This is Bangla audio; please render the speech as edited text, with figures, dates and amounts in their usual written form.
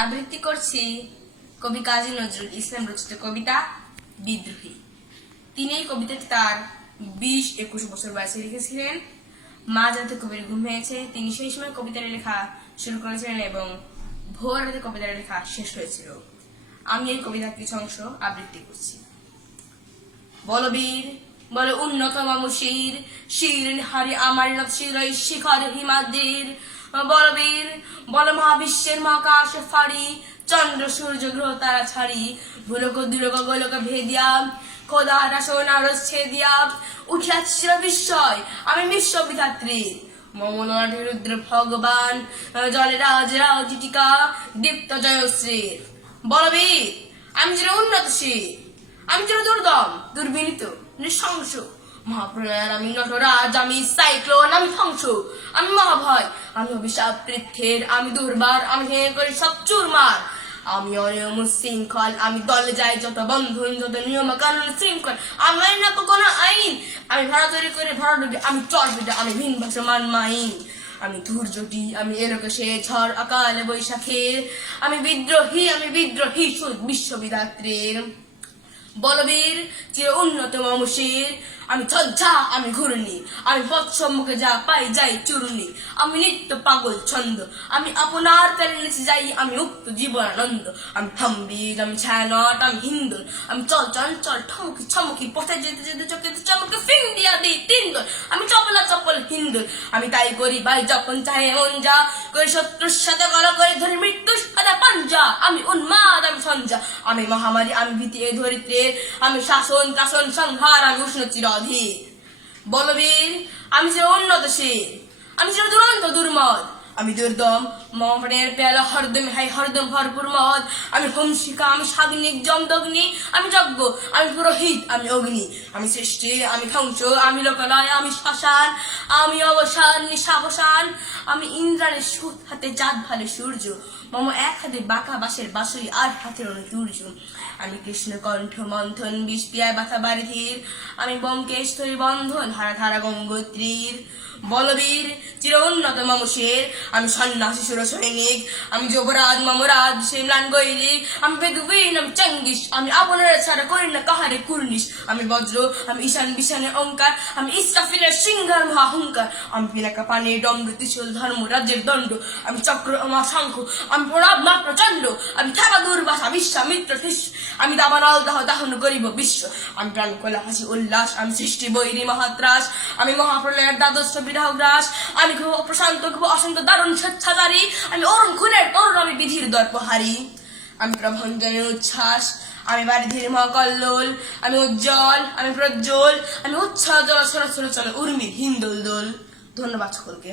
আবৃত্তি করছি কবি কাজী নজরুল ইসলাম রচিত কবিতা বিদ্রোহী। তিনি এই কবিতাটি তার 20-21 বছর বয়সে লিখেছিলেন। মা যাতে কবির ঘুম হয়েছে, তিনি সেই সময় কবিতার লেখা শুরু করেছিলেন এবং ভোর রাতে কবিতার লেখা শেষ হয়েছিল। আমি এই কবিতার কিছু অংশ আবৃত্তি করছি। বলবীর বল উন্নত মামুষীর শির হারি আমার শিরই শিখর হিমাদ্রির। বলবীর বল মহাবিশ্বের মহাকাশ ফাড়ি চন্দ্র সূর্য গ্রহ তারা ছাড়ি ভুলক দুলক গোলক ভেদিয়া খোদার আসনার ছেদিয়া উঠিয়াছিল বিস্ময় আমি বিশ্ববিধাত্রী মমনাথ রুদ্র ভগবান জলে রাজ রাজিটিকা দীপ্ত জয়শ্রীর। বলবীর আমি যেন উন্নতশীল, আমি যেন দুর্দম দুর্বিনীত নৃশংস মহাপ্রলয়ের আমি নটরাজ, আমি সাইক্লোন, আমি ধ্বংস, আমি মহাভয়, আমি অভিশাপ পৃথ্বীর, আমি দুর্বার, আমি ভেঙে করি সব চুরমার, আমি অনিয়ম শৃঙ্খল, আমি দলে যাই যত বন্ধন যত নিয়ম কানুন শৃঙ্খল, আমি না কোনো আইন, আমি ভাড়া তৈরি করে ভাড়া ডুবি, আমি চর্বিটা, আমি ভিন ভাষমান মাইন, আমি ধৈর্যটি, আমি এলোকেশে ঝড় আকালে বৈশাখের, আমি বিদ্রোহী বিশ্ববিধাত্রীর। বলবীর চির উন্নত মামুষীর আমি ঝঞ্ঝা, আমি ঘূর্ণি, আমি পথ সম্মুখে যা পাই যাই চূর্ণি, আমি নিত্য পাগল ছন্দ, আমি আপনার কালে নেচে যাই, আমি উক্ত জীবনানন্দ, আমি থাম্বির, আমি ছায়ানট, আমি হিন্দুল, আমি চল চঞ্চল ঠমকি ছমকি পথে যেতে যেতে চোখে চমকে ফিন্দিয়া দিই তিনদল, আমি চপলা চপল হিন্দুল, আমি তাই করি ভাই যখন চাই এমন যা করে শত্রুর সাথে গলা করে ধরি মৃত্যুর সাথে পাঞ্জা, আমি উন্মাদ, আমি সঞ্জা, আমি মহামারী, আমি ভীতি এই ধরিত্রের, আমি শাসন কাসন সংহার, আমি উষ্ণ চিরধীর। বলবীর আমি যে উন্নতশীল, আমি যে দুরন্ত দুর্মদ, আমি দুর্দম মমনের পেয়ালা হরদম হাই হরদম ভরপুর মদ, আমি হোমশিকা, আমি সাগ্নিক জমদগ্নি, আমি যজ্ঞ, আমি পুরোহিত, আমি অগ্নি, আমি সৃষ্টি, আমি ধ্বংস, আমি লোকালয়, আমি শ্মশান, আমি অবসান নিশাবসান, আমি ইন্দ্রাণীর সুত হাতে চাঁদ ভালে সূর্য, মম এক হাতে বাঁকা বাঁশের বাঁশরি আর হাতের অনুতুর্য, আমি কৃষ্ণ কণ্ঠ মন্থন বিষ পিয়ায় বাথা বারিধির, আমি ব্যোমকেশ্বরী বন্ধন হারা ধারা গঙ্গোত্রীর। বলবীর চির উন্নত মামুষের আমি সন্ন্যাসী সুর সৈনিক, আমি যুবরাজ মমরাজ শিমলান গৈরিক, আমি বেদুইন, আমি চঙ্গিস, আমি আপনার ছাড়া করি না কাহারে কুর্নিশ, আমি বজ্র, আমি ঈশান বিশানের অঙ্কার, আমি ইসরাফিলের সিংহার মহাহংকার, আমি পিনাকা পানির দণ্ড ত্রিশূল ধর্ম রাজ্যের দণ্ড, আমি চক্র আমার শঙ্খ, আমি প্রণব মা প্রচণ্ড, আমি থাকা দুর্বাসা বিশ্বামিত্র শিষ্য, আমি দাবানল দাহ দাহন করিব বিশ্ব, আমি প্রাণ খোলা হাসি উল্লাস, আমি সৃষ্টি বৈরী মহাত্রাস, আমি মহাপ্রলয়ের দ্বাদশ বিরহ গ্রাস, আমি খুব প্রশান্ত খুব অশান্ত দারুণ স্বেচ্ছাচারী, আমি অরুণ খুনের তরুণ, আমি বিধির দর্পহারী, আমি প্রভঞ্জনের উচ্ছ্বাস, আমি বারিধির মহাকল্লোল, আমি উজ্জ্বল, আমি প্রজ্জ্বল, আমি উচ্ছ্বাস জল সরস্বর চল উর্মির হিন্দোল দোল। ধন্যবাদ সকলকে।